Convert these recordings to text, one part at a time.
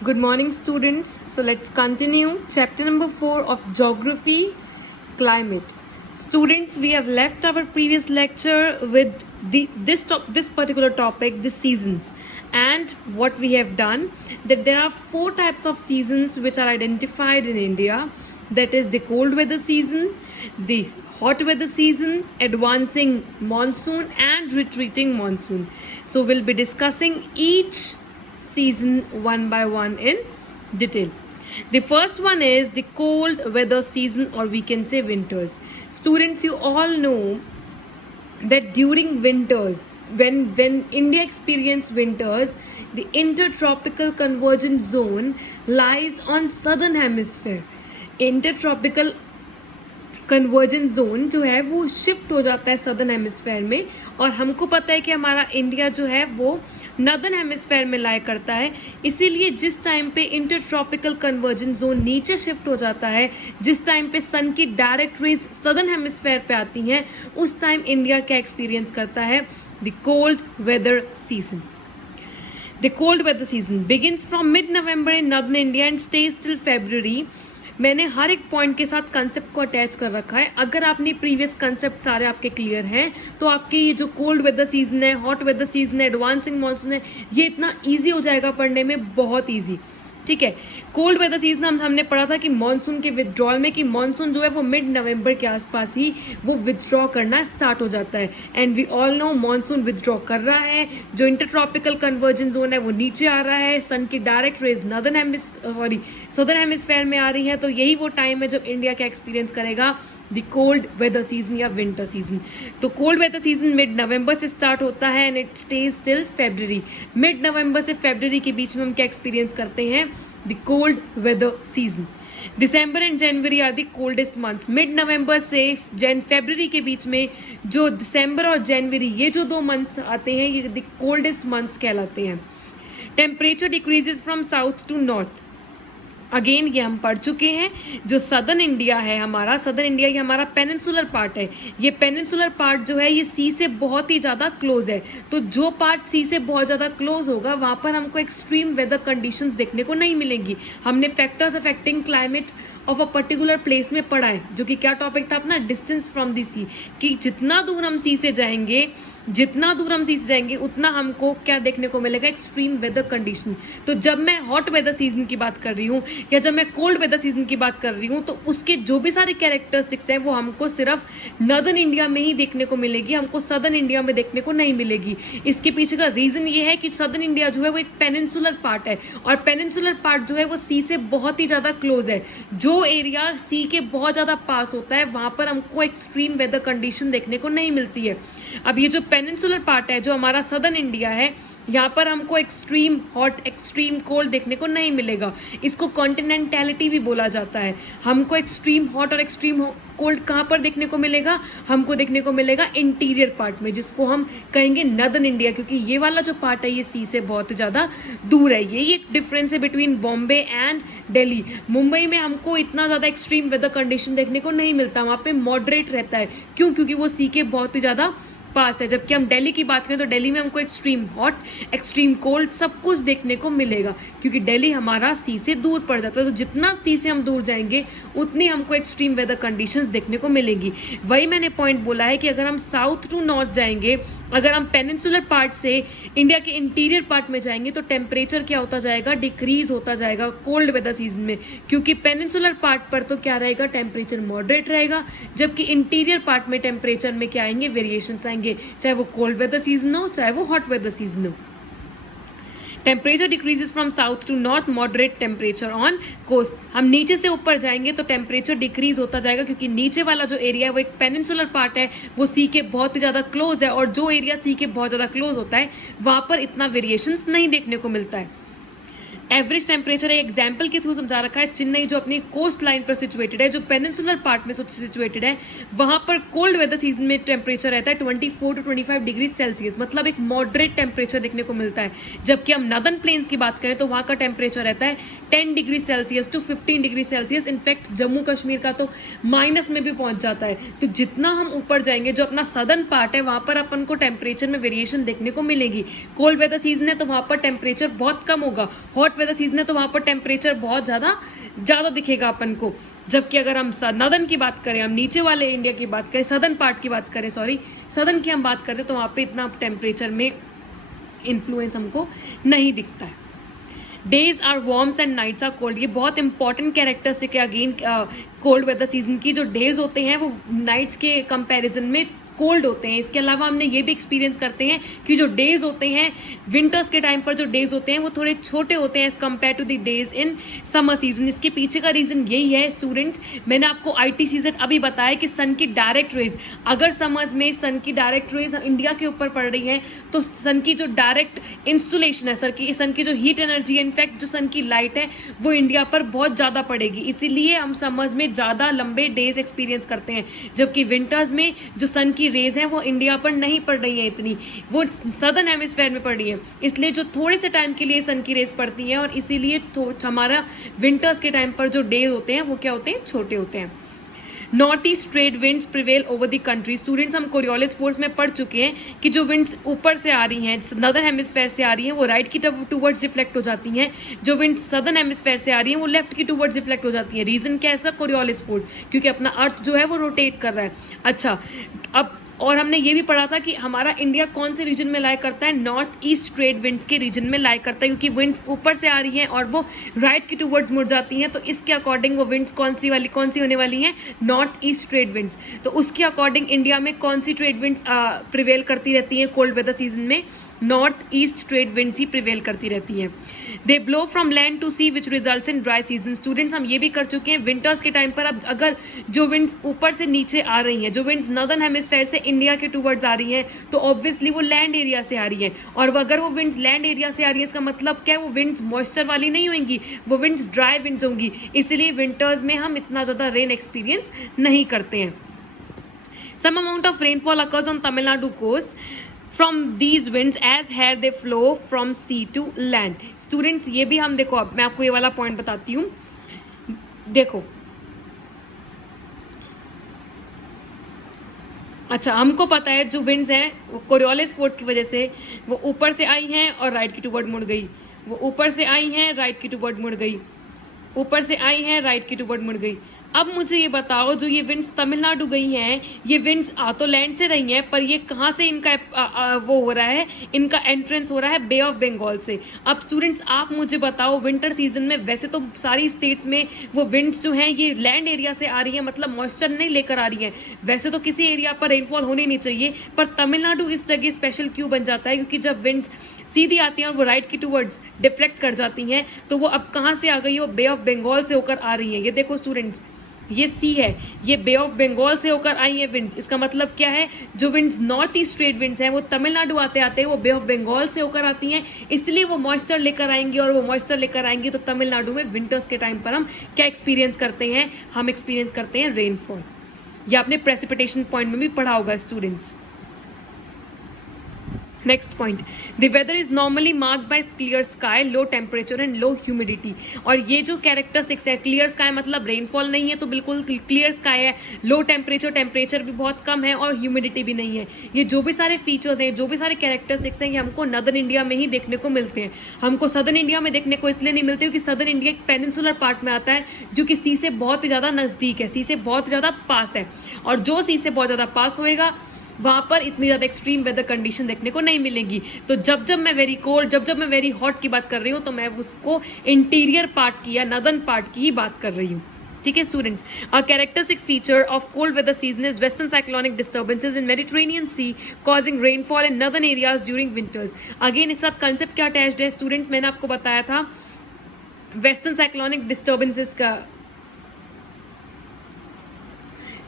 Good morning, students. So let's continue chapter number 4 of Geography, Climate. Students, we have left our previous lecture with this particular topic, the seasons, and what we have done that there are 4 types of seasons which are identified in India. That is the cold weather season, the hot weather season, advancing monsoon, and retreating monsoon. So we'll be discussing each season one by one in detail. The first one is the cold weather season, or we can say winters. Students, you all know that during winters, when India experiences winters, the intertropical convergence zone lies on southern hemisphere. Intertropical convergence zone जो है वो shift हो जाता है southern hemisphere में, और हमको पता है कि हमारा इंडिया जो है वो नॉर्दर्न हेमिस्फेयर में लाया करता है. इसीलिए जिस टाइम पे इंटरट्रॉपिकल कन्वर्जेंस जोन नीचे शिफ्ट हो जाता है, जिस टाइम पे सन की डायरेक्ट रेज सदर्न हेमिस्फेयर पे आती हैं, उस टाइम इंडिया क्या एक्सपीरियंस करता है? The cold weather season. The cold weather season begins from mid-November in northern India and stays till February. मैंने हर एक पॉइंट के साथ कंसेप्ट को अटैच कर रखा है. अगर आपने प्रीवियस कंसेप्ट सारे आपके क्लियर हैं तो आपके ये जो कोल्ड वेदर सीजन है, हॉट वेदर सीजन है, एडवांसिंग मानसून है, ये इतना ईजी हो जाएगा पढ़ने में, बहुत ईजी. ठीक है. कोल्ड वेदर सीजन हमने पढ़ा था कि मानसून के विथड्रॉल में, कि मानसून जो है वो मिड नवंबर के आसपास ही वो विथड्रॉ करना स्टार्ट हो जाता है. And we all know monsoon withdraw कर रहा है, जो इंटरट्रॉपिकल कन्वर्जेंस जोन है वो नीचे आ रहा है, सन की डायरेक्ट रेज सदर्न हेमिस्फेयर में आ रही है. तो यही वो टाइम है जब इंडिया का एक्सपीरियंस करेगा द कोल्ड वेदर सीजन या विंटर सीजन. तो cold weather season mid November से स्टार्ट होता है and it stays till February. Mid November से फेब्रुअरी के बीच में हम क्या एक्सपीरियंस करते हैं? The cold weather season. December and January are the coldest months. Mid November से फरवरी के बीच में जो दिसंबर और जनवरी, ये जो 2 मंथ्स आते हैं, ये द कोल्डेस्ट मंथ्स कहलाते हैं. Temperature decreases from south to north. Again ये हम पढ़ चुके हैं. जो सदर्न इंडिया है हमारा, सदर्न इंडिया ये हमारा पेनिनसुलर पार्ट है. ये पेनिनसुलर पार्ट जो है ये सी से बहुत ही ज़्यादा क्लोज है. तो जो पार्ट सी से बहुत ज़्यादा क्लोज होगा वहाँ पर हमको एक्सट्रीम वेदर कंडीशंस देखने को नहीं मिलेंगी. हमने factors affecting climate of a particular place में पढ़ा है, जो कि क्या टॉपिक था अपना? डिस्टेंस फ्रॉम दी सी. कि जितना दूर हम सी से जाएंगे उतना हमको क्या देखने को मिलेगा? Extreme weather condition. तो जब मैं हॉट वेदर सीजन की बात कर रही हूँ या जब मैं कोल्ड वेदर सीजन की बात कर रही हूँ, तो उसके जो भी सारे कैरेक्टरिस्टिक्स हैं वो हमको सिर्फ नॉर्दर्न इंडिया में ही देखने को मिलेगी, हमको सदर्न इंडिया में देखने को नहीं मिलेगी. इसके पीछे का रीजन ये है कि सदर्न इंडिया जो है वो एक पेनिनसुलर पार्ट है, और पेनिनसुलर पार्ट जो है वो सी से बहुत ही ज़्यादा क्लोज है. जो एरिया सी के बहुत ज़्यादा पास होता है वहाँ पर हमको एक्सट्रीम वेदर कंडीशन देखने को नहीं मिलती है. अब ये जो पेनिनसुलर पार्ट है, जो हमारा सदर्न इंडिया है, यहाँ पर हमको एक्सट्रीम हॉट, एक्सट्रीम कोल्ड देखने को नहीं मिलेगा. इसको कॉन्टिनेंटैलिटी भी बोला जाता है. हमको एक्सट्रीम हॉट और एक्सट्रीम कोल्ड कहाँ पर देखने को मिलेगा? हमको देखने को मिलेगा इंटीरियर पार्ट में, जिसको हम कहेंगे नॉर्दर्न इंडिया, क्योंकि ये वाला जो पार्ट है ये सी से बहुत ज़्यादा दूर है. यही एक डिफरेंस है बिटवीन बॉम्बे एंड दिल्ली. मुंबई में हमको इतना ज़्यादा एक्सट्रीम वेदर कंडीशन देखने को नहीं मिलता, वहाँ पे मॉडरेट रहता है. क्यों? क्योंकि वो सी के बहुत ही ज़्यादा पास है. जबकि हम दिल्ली की बात करें तो दिल्ली में हमको एक्सट्रीम हॉट, एक्सट्रीम कोल्ड सब कुछ देखने को मिलेगा, क्योंकि दिल्ली हमारा सी से दूर पड़ जाता है. तो जितना सी से हम दूर जाएंगे उतनी हमको एक्सट्रीम वेदर कंडीशंस देखने को मिलेगी. वही मैंने पॉइंट बोला है कि अगर हम साउथ टू नॉर्थ जाएंगे, अगर हम पेनिनसुलर पार्ट से इंडिया के इंटीरियर पार्ट में जाएंगे, तो टेम्परेचर क्या होता जाएगा? डिक्रीज होता जाएगा कोल्ड वेदर सीजन में, क्योंकि पेनिनसुलर पार्ट पर तो क्या रहेगा? टेम्परेचर मॉडरेट रहेगा, जबकि इंटीरियर पार्ट में टेम्परेचर में क्या आएंगे? वेरिएशंस आएंगे, चाहे वो कोल्ड वेदर सीजन हो चाहे वो हॉट वेदर सीजन हो. Temperature decreases from south to north, moderate temperature on coast. हम नीचे से ऊपर जाएंगे तो टेम्परेचर डिक्रीज होता जाएगा, क्योंकि नीचे वाला जो एरिया है वो एक पेनिनसुलर पार्ट है, वो सी के बहुत ही ज़्यादा क्लोज है, और जो एरिया सी के बहुत ज़्यादा क्लोज होता है वहाँ पर इतना वेरिएशंस नहीं देखने को मिलता है. एवरेज टेम्परेचर एक एग्जाम्पल के थ्रू समझा रखा है. चेन्नई जो अपनी कोस्ट लाइन पर सिचुएटेड है, जो पेनिनसुलर पार्ट में सिचुएटेड है, वहां पर कोल्ड वेदर सीजन में टेम्परेचर रहता है 24 to 25 डिग्री सेल्सियस, मतलब एक मॉडरेट टेम्परेचर देखने को मिलता है. जबकि हम नॉर्दर्न प्लेन्स की बात करें तो वहां का टेम्परेचर रहता है 10 degree Celsius to 15 degree Celsius. In fact Jammu Kashmir का तो माइनस में भी पहुंच जाता है. तो जितना हम ऊपर जाएंगे, जो अपना सदर्न पार्ट है, वहां पर अपन को टेम्परेचर में वेरिएशन देखने को मिलेगी. कोल्ड वेदर सीजन है तो वहां पर टेम्परेचर बहुत कम होगा. हॉट हॉट वेदर सीजन है तो वहाँ पर टेम्परेचर बहुत ज़्यादा दिखेगा अपन को। जबकि अगर हम नॉर्दर्न की बात करें, हम नीचे वाले इंडिया की बात करें, सदर्न पार्ट की बात करें, सदर्न की हम बात करते तो वहाँ पे इतना टेम्परेचर में इन्फ्लुएंस हमको नहीं दिखता है। Days are warms and nights are cold, ये बहुत इंपॉर्टेंट कैरेक्टरिस्टिक है अगेन कोल्ड वेदर सीजन की। जो डेज होते हैं वो नाइट्स के कंपैरिजन में कोल्ड होते हैं। इसके अलावा हमने ये भी एक्सपीरियंस करते हैं कि जो डेज होते हैं विंटर्स के टाइम पर, जो डेज होते हैं वो थोड़े छोटे होते हैं as compare to the days in summer season. इसके पीछे का रीज़न यही है स्टूडेंट्स, मैंने आपको ITC से अभी बताया कि सन की डायरेक्ट रेज, अगर समर्स में सन की डायरेक्ट रेज इंडिया के ऊपर पड़ रही है तो सन की जो डायरेक्ट इंस्टॉलेशन है, सन की जो हीट एनर्जी है, इनफैक्ट जो सन की लाइट है वो इंडिया पर बहुत ज़्यादा पड़ेगी। इसीलिए हम समर्स में ज़्यादा लंबे डेज एक्सपीरियंस करते हैं, जबकि विंटर्स में जो सन की रेज है वो इंडिया पर नहीं पड़ रही है इतनी, वो सदर्न हेमिस्फेयर में पड़ रही है। इसलिए जो थोड़े से टाइम के लिए सन की रेज पड़ती हैं और इसीलिए हमारा विंटर्स के टाइम पर जो डेज होते हैं वो क्या होते हैं, छोटे होते हैं। North east trade winds prevail over the country. Students हम कोरियोलिस फोर्स में पढ़ चुके हैं कि जो विंड्स ऊपर से आ रही हैं, नॉर्दर्न हेमिस्फेयर से आ रही हैं, वो राइट की टूवर्ड्स रिफ्लेक्ट हो जाती हैं। जो विंड्स सदर्न हेमिस्फेयर से आ रही हैं वो लेफ्ट की टूवर्ड्स रिफ्लेक्ट हो जाती हैं। रीजन क्या है इसका, कोरियोलिस फोर्स, क्योंकि अपना अर्थ जो है वो रोटेट कर रहा है। अच्छा, अब और हमने ये भी पढ़ा था कि हमारा इंडिया कौन से रीजन में लाई करता है, नॉर्थ ईस्ट ट्रेड विंड्स के रीजन में लाई करता है, क्योंकि विंड्स ऊपर से आ रही हैं और वो राइट की टूवर्ड्स मुड़ जाती हैं। तो इसके अकॉर्डिंग वो विंड्स कौन सी होने वाली हैं, नॉर्थ ईस्ट ट्रेड विंड्स। तो उसके अकॉर्डिंग इंडिया में कौन सी ट्रेड विंड्स प्रिवेल करती रहती हैं कोल्ड वेदर सीजन में, नॉर्थ ईस्ट ट्रेड विंड्स ही प्रिवेल करती रहती हैं। They blow from land to sea which results in dry season. Students हम ये भी कर चुके हैं विंटर्स के टाइम पर, अब अगर जो विंड्स ऊपर से नीचे आ रही हैं, जो विंड्स नॉर्दर्न हेमिस्फेयर से इंडिया के टूवर्ड्स आ रही हैं, तो ऑब्वियसली वो लैंड एरिया से आ रही हैं। और अगर वो विंड्स लैंड एरिया से आ रही है इसका मतलब क्या है, वो विंड्स मॉइस्चर वाली नहीं होंगी, वो विंड्स ड्राई विंड्स होंगी। इसलिए विंटर्स में हम इतना ज़्यादा रेन एक्सपीरियंस नहीं करते हैं। Some amount of rainfall occurs on Tamil Nadu coast from these winds as hair they flow from sea to land। Students ये भी हम देखो, अब मैं आपको ये वाला पॉइंट बताती हूँ। देखो, अच्छा हमको पता है जो विंड्स हैं वो कोरियोलिस फोर्स की वजह से वो ऊपर से आई हैं और राइट की टूवर्ड मुड़ गई, वो ऊपर से आई हैं राइट की टूवर्ड मुड़ गई, ऊपर से आई हैं राइट की टूवर्ड मुड़ गई। अब मुझे ये बताओ, जो ये विंड्स तमिलनाडु गई हैं, ये विंड्स आ तो लैंड से रही हैं, पर ये कहाँ से इनका वो हो रहा है, इनका एंट्रेंस हो रहा है बे ऑफ बंगाल से। अब स्टूडेंट्स आप मुझे बताओ, विंटर सीजन में वैसे तो सारी स्टेट्स में वो विंड्स जो हैं ये लैंड एरिया से आ रही हैं, मतलब मॉइस्चर नहीं लेकर आ रही हैं। वैसे तो किसी एरिया पर रेनफॉल होनी नहीं चाहिए, पर तमिलनाडु इस जगह स्पेशल क्यों बन जाता है, क्योंकि जब विंड्स सीधी आती हैं और वो राइट की टूवर्ड्स डिफ्लेक्ट कर जाती हैं, तो वो अब कहाँ से आ गई है, वो बे ऑफ बंगाल से होकर आ रही हैं। ये देखो स्टूडेंट्स, ये सी है, ये बे ऑफ बंगाल से होकर आई है विंड्स। इसका मतलब क्या है, जो winds north east trade winds हैं वो तमिलनाडु आते आते वो बे ऑफ बंगाल से होकर आती हैं, इसलिए वो मॉइस्चर लेकर आएंगी। और वो मॉइस्चर लेकर आएंगी तो तमिलनाडु में विंटर्स के टाइम पर हम क्या एक्सपीरियंस करते हैं, हम एक्सपीरियंस करते हैं रेनफॉल। ये आपने प्रेसिपिटेशन पॉइंट में भी पढ़ा होगा students. Next point, the weather is normally marked by clear sky, low temperature and low humidity. और ये जो कैरेक्टरिस्टिक्स है, क्लियर स्काई मतलब रेनफॉल नहीं है तो बिल्कुल क्लियर स्काई है, लो टेम्परेचर, टेम्परेचर भी बहुत कम है और ह्यूमिडिटी भी नहीं है। ये जो भी सारे फीचर्स हैं, जो भी सारे कैरेक्टरिस्टिक्स हैं, ये हमको नॉर्दर्न इंडिया में ही देखने को मिलते हैं। हमको सदर्न इंडिया में देखने को इसलिए नहीं मिलते क्योंकि सदर्न इंडिया एक पेनिनसुलर पार्ट में आता है जो कि सी से बहुत ही ज़्यादा नज़दीक है, सी से बहुत ज़्यादा पास है। और जो सी से बहुत ज़्यादा पास होएगा वहाँ पर इतनी ज़्यादा एक्सट्रीम वेदर कंडीशन देखने को नहीं मिलेगी। तो जब मैं वेरी कोल्ड, जब मैं वेरी हॉट की बात कर रही हूँ तो मैं उसको इंटीरियर पार्ट की या नॉर्दर्न पार्ट की ही बात कर रही हूँ। ठीक है students, a characteristic feature of cold weather season is western cyclonic disturbances in Mediterranean sea causing rainfall in northern areas during winters. Again इस साथ कंसेप्ट क्या अटैच्ड है स्टूडेंट्स, मैंने आपको बताया था वेस्टर्न साइक्लोनिक डिस्टर्बेंसेज का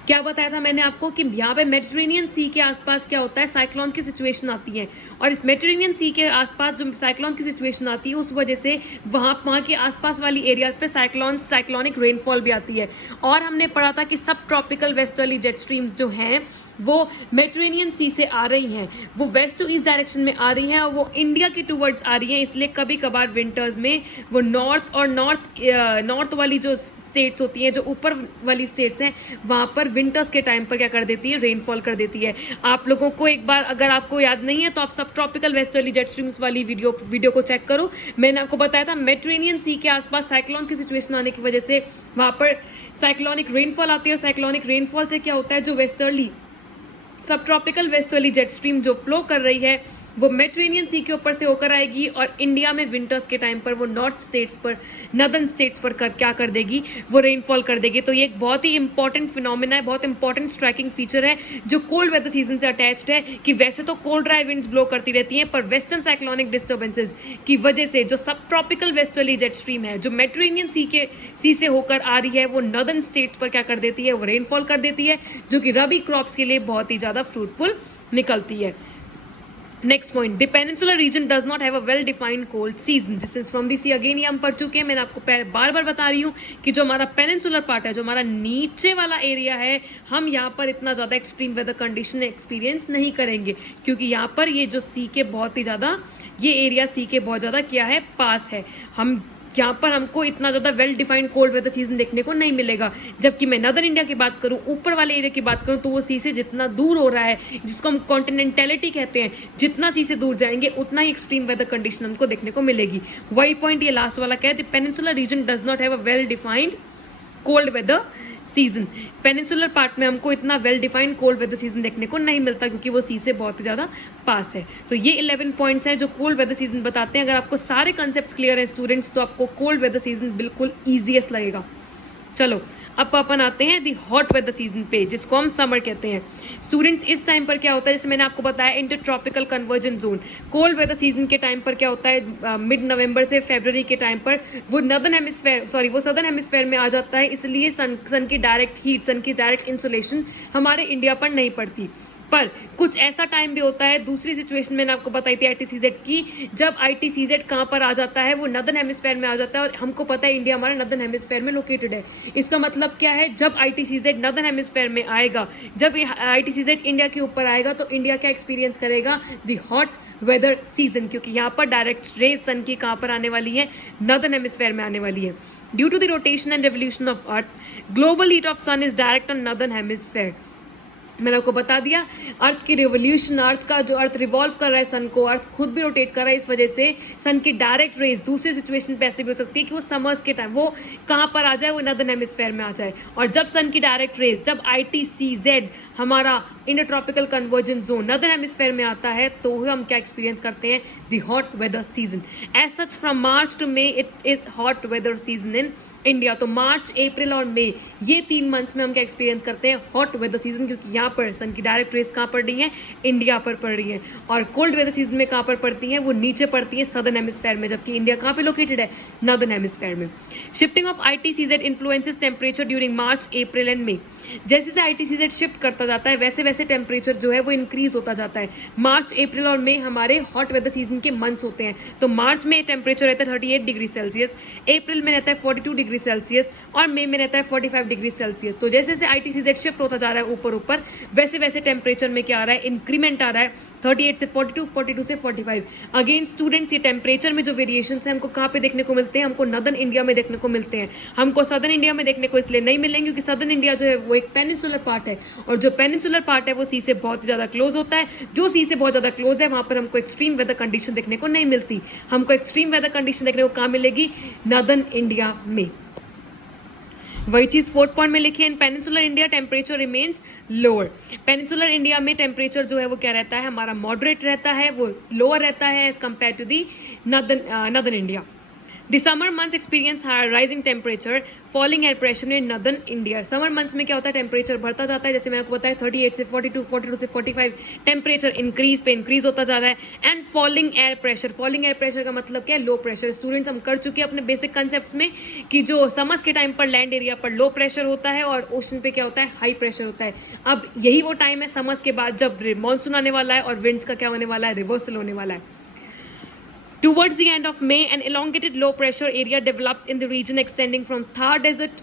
क्या बताया था मैंने आपको कि यहाँ पे मेडिटेरेनियन सी के आसपास क्या होता है, साइक्लोन की सिचुएशन आती है। और इस मेडिटेरेनियन सी के आसपास जो साइक्लोन की सिचुएशन आती है उस वजह से वहाँ के आसपास वाली एरियाज पे साइक्लोनिक रेनफॉल भी आती है। और हमने पढ़ा था कि सब ट्रॉपिकल वेस्टर्ली जेट स्ट्रीम्स जो हैं वो मेडिटेरेनियन सी से आ रही हैं, वो वेस्ट टू ईस्ट डायरेक्शन में आ रही हैं और वो इंडिया की टूवर्ड्स आ रही हैं। इसलिए कभी कभार विंटर्स में वो नॉर्थ और नॉर्थ वाली जो स्टेट्स होती हैं, जो ऊपर वाली स्टेट्स हैं, वहाँ पर विंटर्स के टाइम पर क्या कर देती है, रेनफॉल कर देती है। आप लोगों को एक बार अगर आपको याद नहीं है तो आप सब ट्रॉपिकल वेस्टर्ली जेट स्ट्रीम्स वाली वीडियो को चेक करो। मैंने आपको बताया था मेडिटेरेनियन सी के आसपास साइक्लोन की सिचुएशन आने की वजह से वहाँ पर साइक्लोनिक रेनफॉल आती है, और साइक्लोनिक रेनफॉल से क्या होता है, जो वेस्टर्ली सब ट्रॉपिकल वेस्टर्ली जेट स्ट्रीम जो फ्लो कर रही है वो मेडिटेरेनियन सी के ऊपर से होकर आएगी, और इंडिया में विंटर्स के टाइम पर वो नॉर्थ स्टेट्स पर, नदर्न स्टेट्स पर क्या कर देगी, वो रेनफॉल कर देगी। तो ये एक बहुत ही इंपॉर्टेंट फिनोमिना है, बहुत इंपॉर्टेंट स्ट्राइकिंग फीचर है जो कोल्ड वेदर सीजन से अटैच्ड है, कि वैसे तो कोल्ड ड्राई विंड्स ब्लो करती रहती हैं, पर वेस्टर्न साइक्लोनिक डिस्टर्बेंसेज की वजह से जो सब ट्रॉपिकल वेस्टर्ली जेट स्ट्रीम है, जो मेडिटेरेनियन सी से होकर आ रही है, वो नदर्न स्टेट्स पर क्या कर देती है, वो रेनफॉल कर देती है, जो कि रबी क्रॉप्स के लिए बहुत ही ज़्यादा फ्रूटफुल निकलती है। Next point, the peninsular region does not have a well defined cold season. This is from the sea. Again ये हम पढ़ चुके हैं, मैंने आपको बार बार बता रही हूँ कि जो हमारा पेनिनसुलर पार्ट है, जो हमारा नीचे वाला एरिया है, हम यहाँ पर इतना ज़्यादा एक्सट्रीम वेदर कंडीशन एक्सपीरियंस नहीं करेंगे, क्योंकि यहाँ पर ये जो सी के बहुत ही ज़्यादा, ये एरिया सी के बहुत ज़्यादा क्या है, पास है। हम यहाँ पर हमको इतना ज़्यादा well defined cold weather season देखने को नहीं मिलेगा। जबकि मैं नदर इंडिया की बात करूँ, ऊपर वाले एरिया की बात करूँ, तो वो सी से जितना दूर हो रहा है, जिसको हम कॉन्टिनेंटलिटी कहते हैं, जितना सी से दूर जाएंगे उतना ही एक्सट्रीम वेदर कंडीशन हमको देखने को मिलेगी। वही पॉइंट ये लास्ट वाला क्या है, the peninsular region does not have a well defined cold weather season. Peninsular part में हमको इतना well defined cold weather season देखने को नहीं मिलता, क्योंकि वो सी से बहुत ज़्यादा पास है। तो ये 11 पॉइंट्स हैं जो कोल्ड वेदर सीजन बताते हैं। अगर आपको सारे कंसेप्ट क्लियर हैं स्टूडेंट्स, तो आपको कोल्ड वेदर सीजन बिल्कुल ईजीएस्ट लगेगा। चलो अब अपन आते हैं दी हॉट वेदर सीजन पे, जिसको हम समर कहते हैं। स्टूडेंट्स इस टाइम पर क्या होता है, जैसे मैंने आपको बताया, inter tropical convergence zone. Cold weather season के टाइम पर क्या होता है, मिड नवंबर से फरवरी के टाइम पर वो वो सदर्न हेमिस्फेयर में आ जाता है, इसलिए सन की डायरेक्ट हीट, सन की डायरेक्ट इंसुलेशन हमारे इंडिया पर नहीं पड़ती। पर कुछ ऐसा टाइम भी होता है, दूसरी सिचुएशन मैंने आपको बताई थी ITCZ की, जब ITCZ कहाँ पर आ जाता है, वो नदर्न हेमिस्फेयर में आ जाता है, और हमको पता है इंडिया हमारा नदर्न हेमिस्फेयर में लोकेटेड है। इसका मतलब क्या है, जब ITCZ नदर्न हेमिस्फेयर में आएगा, जब ITCZ इंडिया के ऊपर आएगा, तो इंडिया क्या एक्सपीरियंस करेगा, द हॉट वेदर सीजन, क्योंकि यहाँ पर डायरेक्ट रेज सन की कहाँ पर आने वाली है, नदर्न हेमिस्फेयर में आने वाली है। Due to the rotation and revolution of earth, global heat of sun is direct on northern hemisphere. मैंने आपको बता दिया, अर्थ की रिवोल्यूशन, अर्थ का जो अर्थ रिवॉल्व कर रहा है सन को, अर्थ खुद भी रोटेट कर रहा है, इस वजह से सन की डायरेक्ट रेज दूसरी सिचुएशन पे ऐसे भी हो सकती है कि वो समर्स के टाइम वो कहाँ पर आ जाए, वो नदर्न हेमिस्फेयर में आ जाए। और जब सन की डायरेक्ट रेज, जब ITCZ हमारा Indo tropical convergence zone northern hemisphere में आता है, तो हम क्या एक्सपीरियंस करते हैं, the hot weather season. As such from March to May it is hot weather season in India. तो मार्च, अप्रैल और मई, ये 3 मंथ्स में हम क्या एक्सपीरियंस करते हैं, हॉट वेदर सीजन, क्योंकि यहाँ पर सन की डायरेक्ट रेस कहाँ पड़ रही है, इंडिया पर पड़ रही है। और कोल्ड वेदर सीजन में कहाँ पर पड़ती हैं, वो नीचे पड़ती हैं सदर्न हेमिस्फेयर में, जबकि इंडिया कहाँ पे लोकेटेड है, नदर्न हेमिस्फेयर में। Shifting of ITCZ influences temperature during March, April and May. जैसे जैसे ITCZ शिफ्ट करता जाता है, वैसे वैसे टेम्परेचर जो है वो इंक्रीज होता जाता है। मार्च, अप्रैल और मई हमारे हॉट वेदर सीजन के मंथ्स होते हैं। तो मार्च में टेम्परेचर रहता है 38 डिग्री सेल्सियस, अप्रैल में रहता है 42 डिग्री सेल्सियस, और मई में रहता है 45 डिग्री सेल्सियस। तो जैसे जैसे ITCZ शिफ्ट होता जा रहा है ऊपर ऊपर, वैसे वैसे टेम्परेचर में क्या आ रहा है, इंक्रीमेंट आ रहा है, 38 से 42, 42 से 45। अगेन स्टूडेंट्स, ये टेम्परेचर में जो वेरिएशंस हैं हमको कहाँ पे देखने को मिलते हैं, हमको नदर्न इंडिया में देखने को मिलते हैं। हमको सदर्न इंडिया में देखने को इसलिए नहीं मिलेंगे क्योंकि सदर्न इंडिया जो है वो एक पेनिनसुलर पार्ट है, और जो पेनिनसुलर पार्ट है वो सी से बहुत ज़्यादा क्लोज होता है। जो सी से बहुत ज़्यादा क्लोज है, वहाँ पर हमको एक्सट्रीम वेदर कंडीशन देखने को नहीं मिलती। हमको एक्सट्रीम वेदर कंडीशन देखने को कहाँ मिलेगी, नदर्न इंडिया में। वही चीज 4th पॉइंट में लिखी है, in peninsular India temperature remains lower. Peninsular India में टेम्परेचर जो है वो क्या रहता है, हमारा मॉडरेट रहता है, वो लोअर रहता है as compare to the northern India. The summer months experience higher rising temperature, falling air pressure in northern India. Summer months में क्या होता है, टेम्परेचर बढ़ता जाता है, जैसे मैंने आपको बताया 38 से 42, 42 से 45 टेम्परेचर इंक्रीज होता जा रहा है। एंड फॉलिंग एयर प्रेशर का मतलब क्या है, लो प्रेशर। स्टूडेंट्स हम कर चुके हैं अपने बेसिक कंसेप्ट में कि जो समर्स के टाइम पर लैंड एरिया पर लो प्रेशर होता है और ओशन पे क्या होता है, हाई प्रेशर होता है। अब यही वो टाइम है समर्स के बाद जब मानसून आने वाला है और विंड्स का क्या होने वाला है, रिवर्सल होने वाला है। Towards the end of May, an elongated low pressure area develops in the region extending from Thar Desert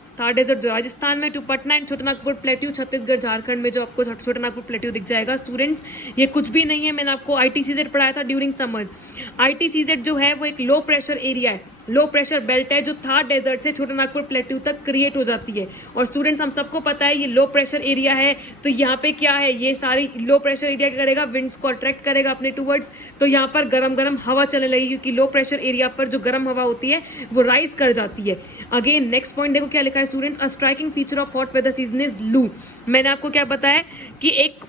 जो राजस्थान में, to Patna and Chotanagpur plateau, Chhattisgarh Jharkhand में जो आपको छोटानागपुर प्लेट्यू दिख जाएगा। स्टूडेंट्स ये कुछ भी नहीं है, मैंने आपको ITCZ पढ़ाया था ड्यूरिंग समर्स। ITCZ जो है वो एक लो प्रेशर एरिया है, लो प्रेशर बेल्ट है जो थार डेजर्ट से छोटा नागपुर प्लेट्यू तक क्रिएट हो जाती है। और स्टूडेंट्स हम सबको पता है ये लो प्रेशर एरिया है, तो यहाँ पे क्या है, ये सारी लो प्रेशर एरिया क्या करेगा, विंड्स को अट्रैक्ट करेगा अपने टूवर्ड्स, तो यहाँ पर गरम गरम हवा चलने लगेगी क्योंकि लो प्रेशर एरिया पर जो गर्म हवा होती है वो राइज कर जाती है। अगेन नेक्स्ट पॉइंट देखो क्या लिखा है students, a striking feature of hot weather season is loo. मैंने आपको क्या बताया कि एक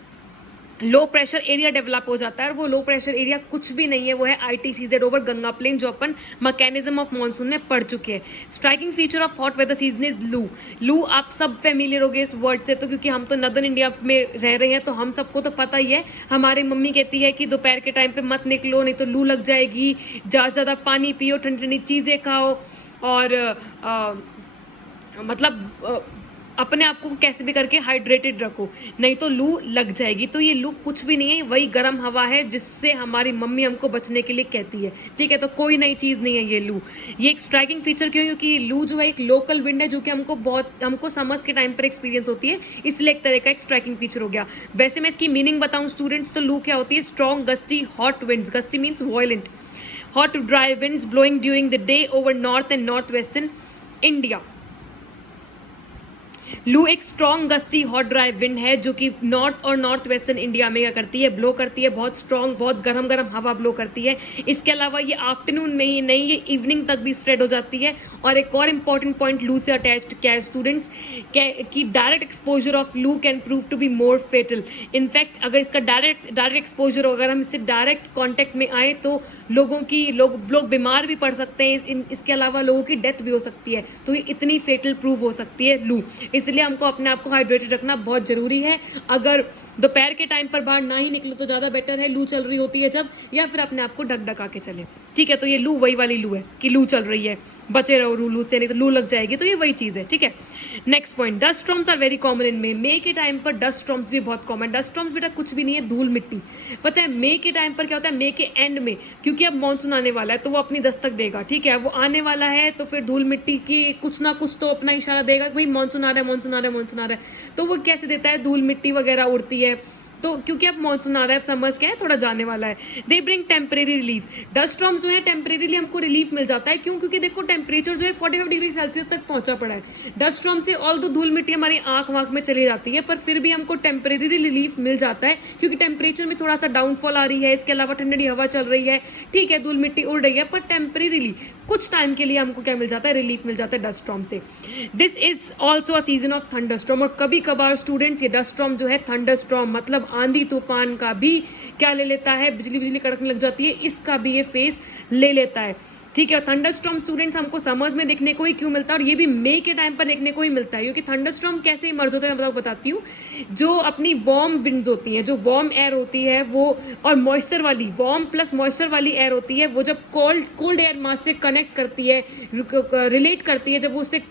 लो प्रेशर एरिया डेवलप हो जाता है और वो लो प्रेशर एरिया कुछ भी नहीं है, वो है ITCZ ओवर गंगा प्लेन, जो अपन मैकेनिज्म ऑफ मॉनसून में पढ़ चुके हैं। Striking feature of hot weather season is loo. Loo आप सब फेमिलियर हो गए इस वर्ड से, तो क्योंकि हम तो नॉर्दर्न इंडिया में रह रहे हैं तो हम सबको तो पता ही है। हमारी मम्मी कहती है कि दोपहर के टाइम पे मत निकलो नहीं तो लू लग जाएगी, ज़्यादा से ज़्यादा पानी पियो, ठंडी ठंडी चीज़ें खाओ और मतलब अपने आप को कैसे भी करके हाइड्रेटेड रखो, नहीं तो लू लग जाएगी। तो ये लू कुछ भी नहीं है, वही गर्म हवा है जिससे हमारी मम्मी हमको बचने के लिए कहती है, ठीक है। तो कोई नई चीज़ नहीं है ये लू। ये एक स्ट्राइकिंग फीचर क्यों, क्योंकि लू जो है एक लोकल विंड है जो कि हमको समर्स के टाइम पर एक्सपीरियंस होती है, इसलिए एक तरह का एक स्ट्राइकिंग फीचर हो गया। वैसे मैं इसकी मीनिंग बताऊँ स्टूडेंट्स, तो लू क्या होती है, strong gusty hot winds, gusty means violent, hot dry winds blowing during the day over north and north western India. लू एक strong gusty hot dry wind है जो कि नॉर्थ और नॉर्थ वेस्टर्न इंडिया में क्या करती है, ब्लो करती है, बहुत स्ट्रॉन्ग, बहुत गरम गरम हवा ब्लो करती है। इसके अलावा ये आफ्टरनून में ही नहीं, ये इवनिंग तक भी स्प्रेड हो जाती है। और एक और इंपॉर्टेंट पॉइंट लू से अटैच्ड क्या है स्टूडेंट्स, कि direct exposure of loo can prove to be more fatal. In fact अगर इसका डायरेक्ट एक्सपोजर हो, अगर हम इससे डायरेक्ट कॉन्टेक्ट में आए तो लोग बीमार भी पड़ सकते हैं, इसके अलावा लोगों की डेथ भी हो सकती है। तो ये इतनी फेटल प्रूव हो सकती है लू, इसलिए हमको अपने आप को हाइड्रेटेड रखना बहुत जरूरी है। अगर दोपहर के टाइम पर बाहर ना ही निकलो तो ज़्यादा बेटर है, लू चल रही होती है जब, या फिर अपने आप को ढक ढका के चले, ठीक है। तो ये लू वही वाली लू है कि लू चल रही है, बचे रहो लू से, नहीं तो लू लग जाएगी, तो ये वही चीज़ है, ठीक है। Next point, dust storms are very common in May के टाइम पर डस्ट स्टॉर्म्स भी बहुत कॉमन। डस्ट स्टॉर्म्स बेटा कुछ भी नहीं है, धूल मिट्टी। पता है मई के टाइम पर क्या होता है, मई के एंड में, क्योंकि अब मानसून आने वाला है तो वो अपनी दस्तक देगा, ठीक है। वो आने वाला है तो फिर धूल मिट्टी की कुछ ना कुछ तो अपना इशारा देगा, भाई मानसून आ रहा है, मानसून आ रहा है, मानसून आ रहा है। तो वो कैसे देता है, धूल मिट्टी वगैरह उड़ती है, तो क्योंकि अब मानसून आ रहा है, समर्स क्या है, थोड़ा जाने वाला है। They bring temporary relief. Dust storms जो है टेम्परेरीली हमको रिलीफ मिल जाता है, क्यों, क्योंकि देखो टेम्परेचर जो है 45 डिग्री सेल्सियस तक पहुंचा पड़ा है। डस्ट स्टॉर्म से ऑल तो धूल मिट्टी हमारी आंख वाँख में चली जाती है, पर फिर भी हमको टेम्परेरी रिलीफ मिल जाता है क्योंकि टेम्परेचर में थोड़ा सा डाउनफॉल आ रही है, इसके अलावा ठंडी हवा चल रही है, ठीक है, धूल मिट्टी उड़ रही है, पर टेम्परेरीली कुछ टाइम के लिए हमको क्या मिल जाता है, रिलीफ मिल जाता है डस्ट स्टॉर्म से। This is also a season of thunder storm. और कभी कभार स्टूडेंट्स ये डस्ट स्टॉर्म जो है, थंडर स्टॉर्म मतलब आंधी तूफान का भी क्या ले लेता है, बिजली कड़कने लग जाती है, इसका भी ये फेस ले लेता है, ठीक है। थंडर स्टॉर्म स्टूडेंट्स हमको समर्स में देखने को ही क्यों मिलता है, और ये भी मई के टाइम पर देखने को ही मिलता है, क्योंकि थंडर स्टॉर्म कैसे इमर्ज होता है मैं बताती हूँ। जो अपनी वार्म विंड्स होती हैं, जो वार्म एयर होती है वो, और मॉइस्चर वाली, वार्म प्लस मॉइस्चर वाली एयर होती है, वो जब कोल्ड एयर मास से कनेक्ट करती है, रिलेट करती है, जब वो उससे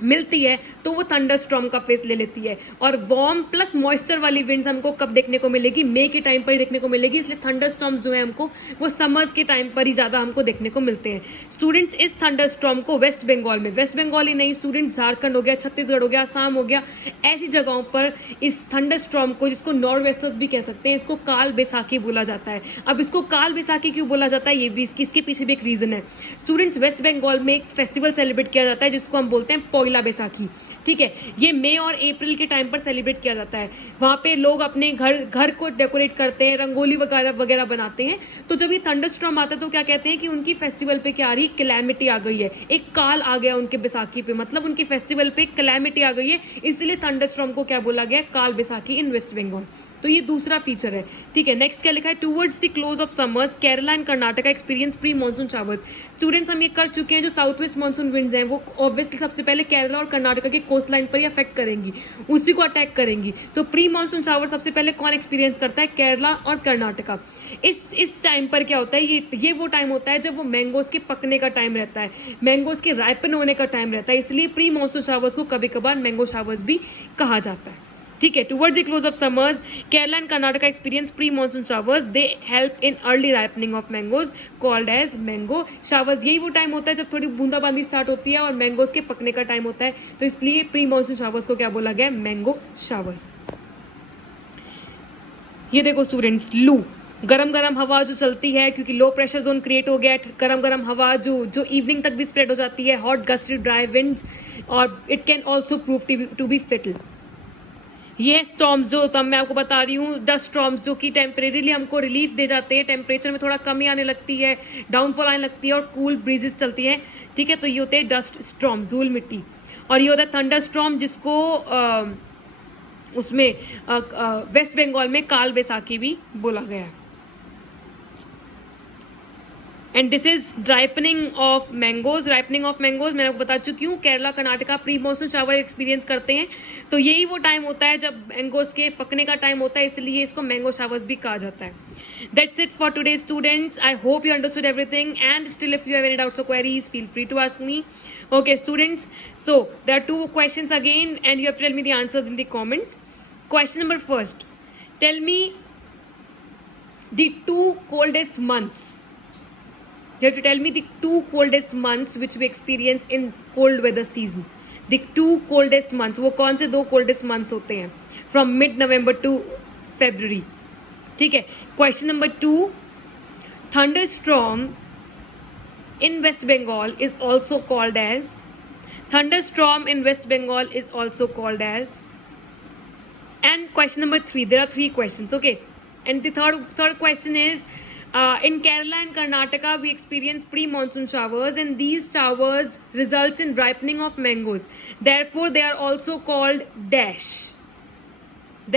मिलती है तो वो थंडर स्टॉर्म का फेस ले लेती है। और वार्म प्लस मॉइस्चर वाली विंड्स हमको कब देखने को मिलेगी, मई के टाइम पर ही देखने को मिलेगी, इसलिए थंडर स्टॉर्म्स जो है हमको वो समर्स के टाइम पर ही ज़्यादा हमको देखने को मिलते हैं। स्टूडेंट्स इस थंडर स्टॉर्म को वेस्ट बंगाल में, वेस्ट बंगाल ही नहीं स्टूडेंट्स, झारखंड हो गया, छत्तीसगढ़ हो गया, असम हो गया, ऐसी जगहों पर इस थंडर स्टॉर्म को, जिसको नॉर्थ वेस्टर्स भी कह सकते हैं, इसको काल बैसाखी बोला जाता है। अब इसको काल बैसाखी क्यों बोला जाता है, ये भी इसके पीछे भी एक रीज़न है। स्टूडेंट्स वेस्ट बंगाल में एक फेस्टिवल सेलिब्रेट किया जाता है जिसको हम बोलते हैं पोइला बैसाखी, ठीक है। ये मई और अप्रैल के टाइम पर सेलिब्रेट किया जाता है। वहाँ पे लोग अपने घर को डेकोरेट करते हैं, रंगोली वगैरह बनाते हैं। तो जब ये थंडर स्टॉर्म आता है तो क्या कहते हैं कि उनकी फेस्टिवल पे क्या आ रही, कैलेमिटी आ गई है, एक काल आ गया उनके बैसाखी पे, मतलब उनकी फेस्टिवल पे कैलेमिटी आ गई है, इसलिए थंडर स्टॉर्म को क्या बोला गया, काल बैसाखी इन वेस्ट बंगाल। तो ये दूसरा फीचर है, ठीक है। नेक्स्ट क्या लिखा है, towards the close of summers Kerala and Karnataka experience pre monsoon showers. Students हम ये कर चुके हैं, जो साउथ वेस्ट मानसून विंड्स हैं वो ऑब्वियसली सबसे पहले केरला और कर्नाटका के कोस्ट लाइन पर ही अफेक्ट करेंगी, उसी को अटैक करेंगी। तो प्री मानसून शावर सबसे पहले कौन एक्सपीरियंस करता है, केरला और कर्नाटका। इस टाइम पर क्या होता है, ये वो टाइम होता है जब वो मैंगोज के पकने का टाइम रहता है, मैंगोज के राइपन होने का टाइम रहता है, इसलिए प्री मानसून शावर्स को कभी कभार मैंगो शावर्स भी कहा जाता है, ठीक है। Towards the close of summers Kerala and Karnataka experience pre monsoon showers, they help in early ripening of mangoes called as mango showers. यही वो टाइम होता है जब थोड़ी बूंदाबांदी स्टार्ट होती है और मैंगोज के पकने का टाइम होता है, तो इसलिए प्री मानसून शावर्स को क्या बोला गया, मैंगो शावर्स। ये देखो स्टूडेंट्स, लू गरम गरम हवा जो चलती है क्योंकि लो प्रेशर जोन क्रिएट हो गया है, गरम गरम हवा जो इवनिंग तक भी स्प्रेड हो जाती है, हॉट गस्टी ड्राई विंड्स, और it can also prove to be fatal. ये स्टॉर्म्स जो तो मैं आपको बता रही हूँ, डस्ट स्टॉर्म्स जो कि टेम्परेरीली हमको रिलीफ दे जाते हैं, टेम्परेचर में थोड़ा कमी आने लगती है, डाउनफॉल आने लगती है और कूल ब्रीजेस चलती हैं, ठीक है। तो ये होते हैं डस्ट स्टॉर्म्स, धूल मिट्टी। और ये होता है थंडर स्टॉर्म, जिसको उसमें वेस्ट बंगाल में काल बैसाखी भी बोला गया है। And this is ripening of mangoes. Ripening of mangoes मैंने आपको बता चुकी हूँ, Kerala Karnataka pre monsoon shower experience करते हैं, तो यही वो टाइम होता है जब मैंगोज के पकने का टाइम होता है, इसलिए इसको मैंगो शावर्स भी कहा जाता है। That's it for today students. I hope you understood everything, and still if you have any doubts or queries feel free to ask me. Okay students, so there are 2 questions again and you have to tell me the answers in the comments. Question number first, tell me the 2 coldest months. You have to tell me the 2 coldest months which we experience in cold weather season. The 2 coldest months, वो कौन से 2 coldest months होते हैं from mid November to February, ठीक है। Question number 2, thunderstorm in West Bengal is also called as, thunderstorm in West Bengal is also called as. And question number 3, there are 3 questions, okay, and the third question is, in Kerala and Karnataka we experience pre-monsoon showers, and these showers results in ripening of mangoes, therefore they are also called dash,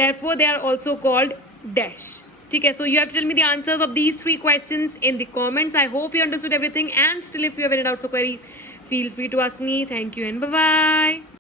therefore they are also called dash, ठीक है। So you have to tell me the answers of these 3 questions in the comments. I hope you understood everything, and still if you have any doubts or queries, feel free to ask me. Thank you and bye bye.